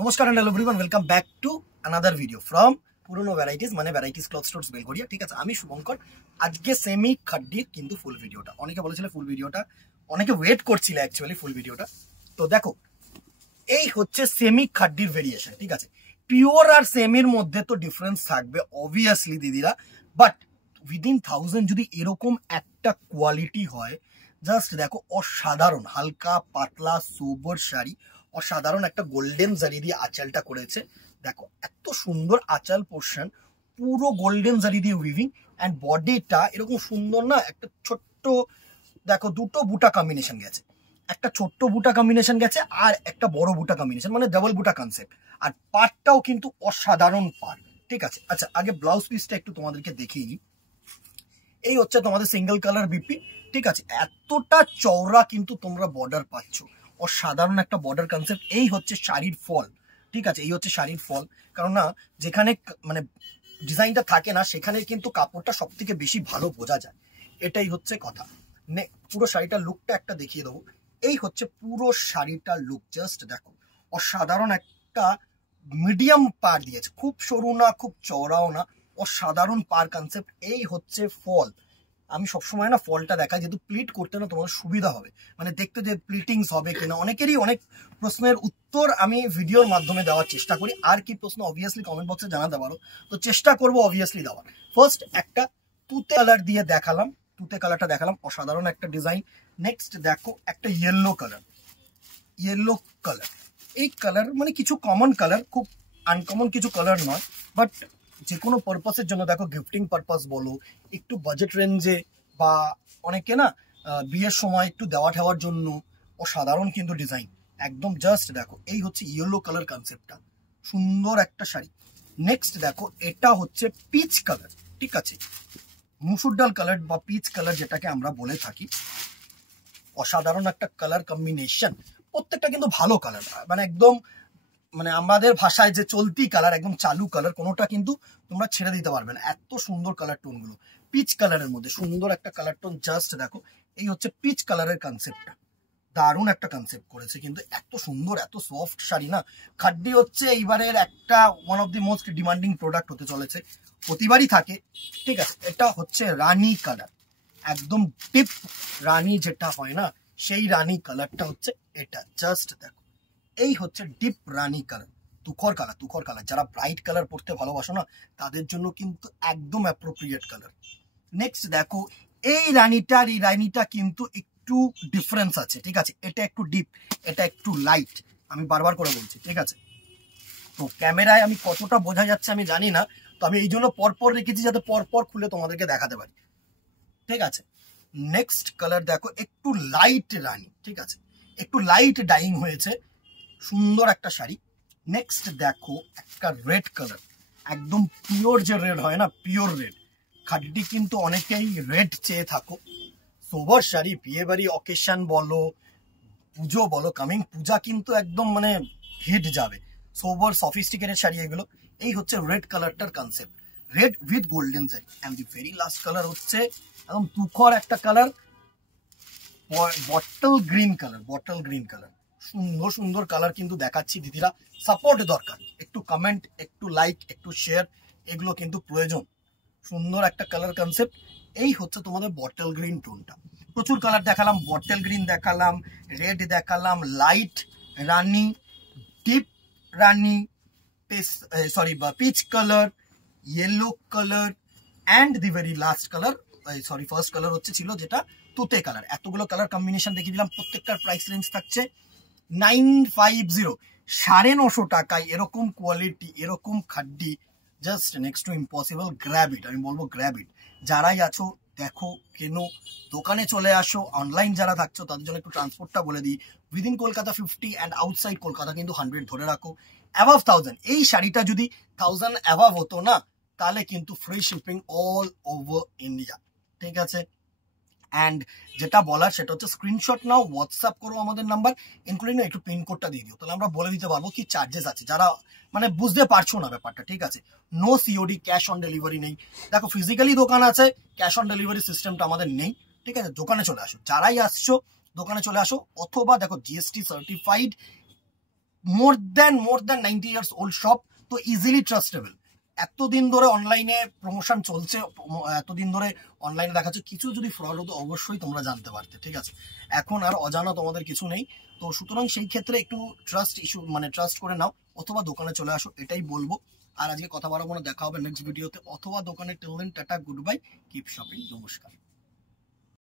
নমস্কার and hello everyone, welcome back to another video from পুরনো varieties মানে varieties cloth stores Belgharia. ঠিক আছে, আমি শুভঙ্কর। আজকে সেমি খাড্ডির কিন্তু ফুল ভিডিওটা, অনেকে বলেছিলে ফুল ভিডিওটা, অনেকে ওয়েট করছিলে অ্যাকচুয়ালি ফুল ভিডিওটা। তো দেখো, এই হচ্ছে সেমি খাড্ডির ভেরিয়েশন। ঠিক আছে, পিওর আর সেমির মধ্যে তো ডিফারেন্স থাকবে অবভিয়াসলি দিদিরা, বাট উইদিন 1000 যদি এরকম একটা কোয়ালিটি হয়, জাস্ট দেখো অসাধারণ। হালকা পাতলা সোবর শাড়ি, অসাধারণ একটা গোল্ডেন জারি দিয়ে আঁচলটা করেছে। দেখো এত সুন্দর আঁচল পোর্শন, পুরো গোল্ডেন জারি দিয়ে উইভিং, অ্যান্ড বডিটা এরকম সুন্দর না, একটা ছোট্ট দেখো দুটো বুটা কম্বিনেশন গেছে, একটা ছোট্ট বুটা কম্বিনেশন গেছে আর একটা বড় বুটা কম্বিনেশন, মানে ডাবল বুটা কনসেপ্ট। আর পার্টটাও কিন্তু অসাধারণ পার্ট। ঠিক আছে, আচ্ছা আগে ব্লাউজ পিসটা একটু তোমাদেরকে দেখিয়ে নিই। এই হচ্ছে তোমাদের সিঙ্গেল কালার বিপি। ঠিক আছে, এতটা চওড়া কিন্তু তোমরা বর্ডার পাচ্ছ, অসাধারণ একটা বর্ডার কনসেপ্ট। এই হচ্ছে শাড়ির ফল। ঠিক আছে, এই হচ্ছে শাড়ির ফল, কারণ না যেখানে মানে ডিজাইনটা থাকে না সেখানে কিন্তু কাপড়টা সব থেকে বেশি ভালো বোঝা যায়, এটাই হচ্ছে কথা। পুরো শাড়িটার লুকটা একটা দেখিয়ে দেবো। এই হচ্ছে পুরো শাড়িটার লুক, জাস্ট দেখো অসাধারণ একটা মিডিয়াম পার দিয়েছে, খুব সরু না খুব চওড়াও না, অসাধারণ পার কনসেপ্ট। এই হচ্ছে ফল। আমি সবসময় না ফলটা দেখাই, যেহেতু প্লিট করতে না তোমাদের সুবিধা হবে, মানে দেখতে যে প্লিটিংস হবে কিনা। অনেকেরই অনেক প্রশ্নের উত্তর আমি ভিডিওর মাধ্যমে দেওয়ার চেষ্টা করি। আর কি প্রশ্ন অবভিয়াসলি কমেন্ট বক্সে জানাতে পারো, তো চেষ্টা করবো অবভিয়াসলি দেওয়ার। ফার্স্ট একটা তুতে কালার দিয়ে দেখালাম, তুতে কালারটা দেখালাম, অসাধারণ একটা ডিজাইন। নেক্সট দেখো একটা ইয়েলো কালার, ইয়েলো কালার। এই কালার মানে কিছু কমন কালার, খুব আনকমন কিছু কালার নয়, বাট যে কোনো পারপাসের জন্য, দেখো গিফটিং পারপাস বলো, একটু বাজেট রেঞ্জে, বা অনেকে না বিয়ের সময় একটু দেওয়া ঠেওয়ার জন্য, অসাধারণ কিন্তু ডিজাইন একদম। জাস্ট দেখো এই হচ্ছে ইয়েলো কালার কনসেপ্টটা, সুন্দর একটা শাড়ি। নেক্সট দেখো এটা হচ্ছে পিচ কালার। ঠিক আছে, মুসুর ডাল কালার বা পিচ কালার যেটাকে আমরা বলে থাকি, অসাধারণ একটা কালার কম্বিনেশন। প্রত্যেকটা কিন্তু ভালো কালার, মানে একদম মানে আমাদের ভাষায় যে চলতি কালার, একদম চালু কালার, কোনোটা কিন্তু তোমরা ছেড়ে দিতে পারবে না, এত সুন্দর কালার টোন গুলো। পিচ কালারের মধ্যে সুন্দর একটা কালার টোন, জাস্ট দেখো এই হচ্ছে পিচ কালারের কনসেপ্টটা, দারুণ একটা কনসেপ্ট করেছে কিন্তু। এত সুন্দর এত সফট শাড়ি না, খাড্ডি হচ্ছে এইবারের একটা one of the most demanding product হতে চলেছে, প্রতিবারই থাকে। ঠিক আছে, এটা হচ্ছে রানী কালার, একদম টিপ রানী যেটা হয় না, সেই রানী কালারটা হচ্ছে এটা। জাস্ট দেখো এই হচ্ছে ডিপ রানী কালার, তুখর কালার, তুখর কালার। যারা ব্রাইট কালার পরতে ভালোবাসো না, তাদের জন্য কিন্তু একদম অ্যাপ্রোপ্রিয়েট কালার। নেক্সট দেখো এই রানীটার, এই রানীটা কিন্তু একটু ডিফারেন্স আছে। ঠিক আছে, এটা একটু ডিপ, এটা একটু লাইট, আমি বারবার করে বলছি। ঠিক আছে, তো ক্যামেরায় আমি কতটা বোঝা যাচ্ছে আমি জানি না, তো আমি এই জন্য পরপর রেখেছি যাতে পরপর খুলে তোমাদেরকে দেখাতে পারি। ঠিক আছে, নেক্সট কালার দেখো একটু লাইট রানী। ঠিক আছে, একটু লাইট ডাইং হয়েছে, সুন্দর একটা শাড়ি। নেক্সট দেখো একটা রেড কালার, একদম পিওর যে রেড হয় না, পিওর রেড। খাড্ডি কিন্তু অনেকেই রেড চেয়ে থাকো, সোবার শাড়ি, বিয়ে বাড়ি অকেশন বলো, পুজো বলো, কামিং পূজা কিন্তু একদম মানে হিট যাবে, সোবার সফিস্টিকেটেড শাড়ি এগুলো। এই হচ্ছে রেড কালারটার concept, red with golden sari. And the very last colour হচ্ছে একদম তুখর একটা colour, bottle green colour, bottle green colour. সুন্দর সুন্দর কালার কিন্তু দেখাচ্ছি দিদিরা, সাপোর্ট দরকার, একটু কমেন্ট, একটু লাইক, একটু শেয়ার, এগুলো কিন্তু প্রয়োজন। সুন্দর একটা কালার কনসেপ্ট। এই হচ্ছে তোমাদের বটল গ্রিন টোনটা, প্রচুর কালার দেখালাম, বটল গ্রিন দেখালাম, রেড দেখালাম, light Rani, deep Rani, sorry peach colour, yellow colour, and the very last colour, sorry first colour হচ্ছে ছিল যেটা তুতে কালার। এতগুলো কালার কম্বিনেশন দেখিয়ে দিলাম। প্রত্যেকটার প্রাইস রেঞ্জ থাকছে 950, 950 টাকায় এরকম কোয়ালিটি, এরকম খাড্ডি, just next to impossible. Grab it, আমি বলবো গ্র্যাব ইট। যারাই আছো দেখো কেনো, দোকানে চলে আসো। অনলাইন যারা থাকছো তাদের জন্য একটু ট্রান্সপোর্টটা বলে দিই, within Kolkata 50 and outside Kolkata কিন্তু 100 ধরে রাখো। অ্যাভাভ 1000, এই শাড়িটা যদি 1000 অ্যাভাভ হতো না, তাহলে কিন্তু free shipping all over India. ঠিক আছে, অ্যান্ড যেটা বলার সেটা হচ্ছে স্ক্রিনশট নাও, হোয়াটসঅ্যাপ করো আমাদের নাম্বার, ইনক্লুডিং একটু পিনকোডটা দিয়ে দিও, তাহলে আমরা বলে দিতে পারবো কি চার্জেস আছে, যারা মানে বুঝতে পারছো না ব্যাপারটা। ঠিক আছে, no COD, cash on delivery নেই। দেখো ফিজিক্যালি দোকান আছে, ক্যাশ অন ডেলিভারি সিস্টেমটা আমাদের নেই। ঠিক আছে, দোকানে চলে আসো, যারাই আসছো দোকানে চলে আসো, অথবা দেখো GST certified more than 90 years old shop, তো ইজিলি ট্রাস্টেবল। এতদিন ধরে অনলাইনে প্রমোশন চলছে, এতদিন ধরে অনলাইনে দেখাচ্ছে, কিছু যদি ফ্রড হতো অবশ্যই তোমরা জানতে পারতে, ঠিক আছে। এখন আর অজানা তোমাদের কিছু নেই, তো সুতরাং সেই ক্ষেত্রে একটু ট্রাস্ট ইস্যু, মানে ট্রাস্ট করে নাও, অথবা দোকানে চলে আসো, এটাই বলবো। আর আজকে কথা বাড়াবো না, দেখা হবে নেক্সট ভিডিওতে অথবা দোকানে। Till then tata, good bye, keep shopping, নমস্কার।